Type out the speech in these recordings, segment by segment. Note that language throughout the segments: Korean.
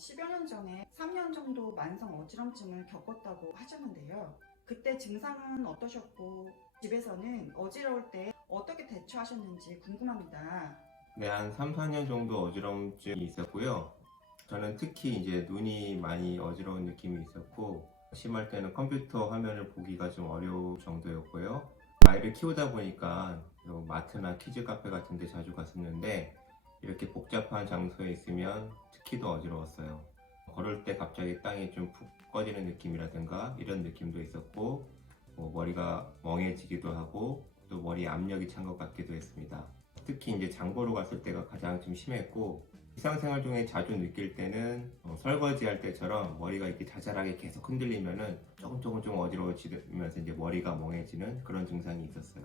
10여 년 전에 3년 정도 만성 어지럼증을 겪었다고 하셨는데요. 그때 증상은 어떠셨고 집에서는 어지러울 때 어떻게 대처하셨는지 궁금합니다. 네, 한 3, 4년 정도 어지럼증이 있었고요. 저는 특히 이제 눈이 많이 어지러운 느낌이 있었고, 심할 때는 컴퓨터 화면을 보기가 좀 어려울 정도였고요. 아이를 키우다 보니까 마트나 키즈 카페 같은 데 자주 갔었는데, 이렇게 복잡한 장소에 있으면 특히 더 어지러웠어요. 걸을 때 갑자기 땅이 좀 푹 꺼지는 느낌이라든가 이런 느낌도 있었고, 머리가 멍해지기도 하고, 또 머리에 압력이 찬 것 같기도 했습니다. 특히 이제 장 보러 갔을 때가 가장 좀 심했고, 일상생활 중에 자주 느낄 때는 설거지 할 때처럼 머리가 이렇게 자잘하게 계속 흔들리면은 조금 좀 어지러워지면서 이제 머리가 멍해지는 그런 증상이 있었어요.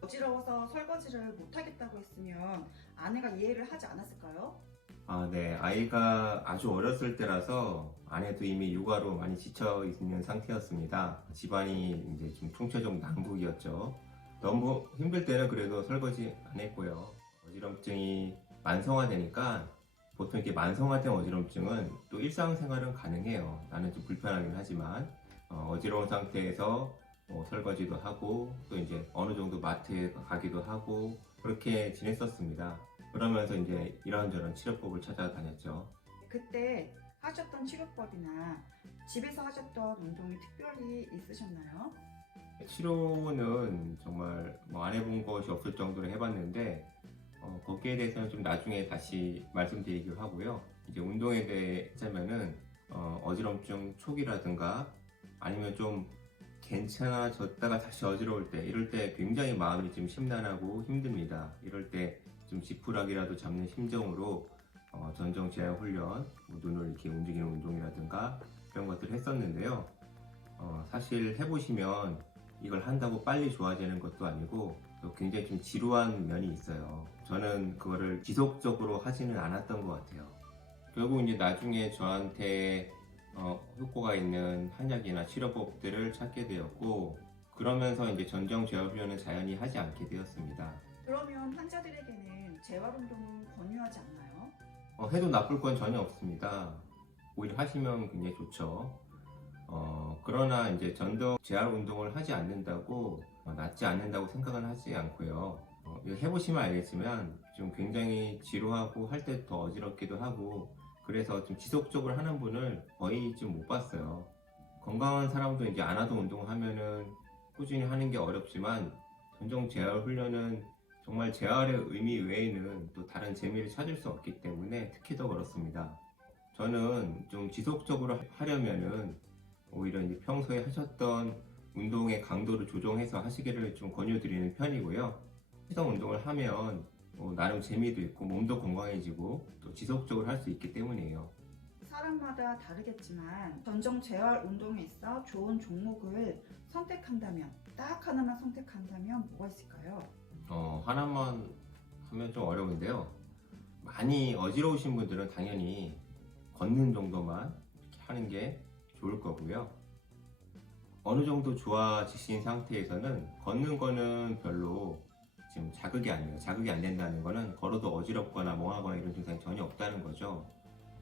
어지러워서 설거지를 못하겠다고 했으면 아내가 이해를 하지 않았을까요? 아, 네. 아이가 아주 어렸을 때라서 아내도 이미 육아로 많이 지쳐 있는 상태였습니다. 집안이 이제 좀 총체적 난국이었죠. 너무 힘들 때는 그래도 설거지 안 했고요. 어지럼증이 만성화되니까 보통 이렇게 만성화된 어지럼증은 또 일상생활은 가능해요. 나는 좀 불편하긴 하지만 어지러운 상태에서 설거지도 하고 또 이제 어느 정도 마트에 가기도 하고 그렇게 지냈었습니다. 그러면서 이제 이런저런 치료법을 찾아다녔죠. 그때 하셨던 치료법이나 집에서 하셨던 운동이 특별히 있으셨나요? 치료는 정말 뭐 안 해본 것이 없을 정도로 해봤는데 거기에 대해서는 좀 나중에 다시 말씀드리기로 하고요. 이제 운동에 대해 하자면은 어지럼증 초기라든가 아니면 좀 괜찮아졌다가 다시 어지러울 때 이럴 때 굉장히 마음이 좀 심란하고 힘듭니다. 이럴 때 좀 지푸라기라도 잡는 심정으로 전정 제어 훈련, 뭐 눈을 이렇게 움직이는 운동이라든가 이런 것들을 했었는데요. 사실 해보시면 이걸 한다고 빨리 좋아지는 것도 아니고 또 굉장히 좀 지루한 면이 있어요. 저는 그거를 지속적으로 하지는 않았던 것 같아요. 결국 이제 나중에 저한테 효과가 있는 한약이나 치료법들을 찾게 되었고 그러면서 이제 전정 재활 훈련을 자연히 하지 않게 되었습니다. 그러면 환자들에게는 재활 운동을 권유하지 않나요? 해도 나쁠 건 전혀 없습니다. 오히려 하시면 굉장히 좋죠. 그러나 이제 전동 재활 운동을 하지 않는다고 낫지 않는다고 생각은 하지 않고요. 이거 해보시면 알겠지만 좀 굉장히 지루하고 할 때 더 어지럽기도 하고 그래서 좀 지속적으로 하는 분을 거의 좀 못 봤어요. 건강한 사람도 이제 안 하던 운동을 하면은 꾸준히 하는 게 어렵지만 전정 재활 훈련은 정말 재활의 의미 외에는 또 다른 재미를 찾을 수 없기 때문에 특히 더 그렇습니다. 저는 좀 지속적으로 하려면은 오히려 이제 평소에 하셨던 운동의 강도를 조정해서 하시기를 좀 권유드리는 편이고요. 해당 운동을 하면 나름 재미도 있고 몸도 건강해지고 또 지속적으로 할 수 있기 때문이에요. 사람마다 다르겠지만 전정 재활 운동에 있어 좋은 종목을 선택한다면 딱 하나만 선택한다면 뭐가 있을까요? 하나만 하면 좀 어려운데요. 많이 어지러우신 분들은 당연히 걷는 정도만 이렇게 하는 게 좋을 거고요. 어느 정도 좋아지신 상태에서는 걷는 거는 별로 지금 자극이 아니에요. 자극이 안 된다는 거는 걸어도 어지럽거나 멍하거나 이런 증상이 전혀 없다는 거죠.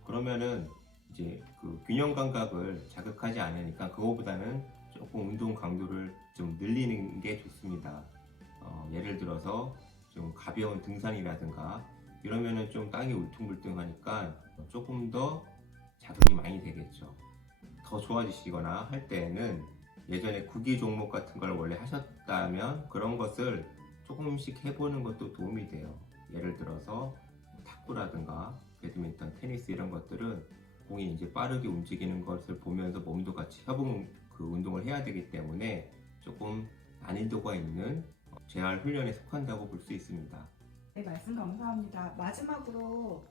그러면은 이제 그 균형 감각을 자극하지 않으니까 그거보다는 조금 운동 강도를 좀 늘리는 게 좋습니다. 예를 들어서 좀 가벼운 등산이라든가 이러면은 좀 땅이 울퉁불퉁하니까 조금 더 자극이 많이 되겠죠. 더 좋아지시거나 할 때에는 예전에 구기 종목 같은 걸 원래 하셨다면 그런 것을 조금씩 해보는 것도 도움이 돼요. 예를 들어서 탁구라든가 배드민턴, 테니스 이런 것들은 공이 이제 빠르게 움직이는 것을 보면서 몸도 같이 협응 그 운동을 해야 되기 때문에 조금 난이도가 있는 재활 훈련에 속한다고 볼 수 있습니다. 네, 말씀 감사합니다. 마지막으로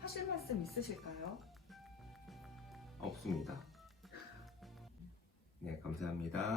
하실 말씀 있으실까요? 없습니다. 네, 감사합니다.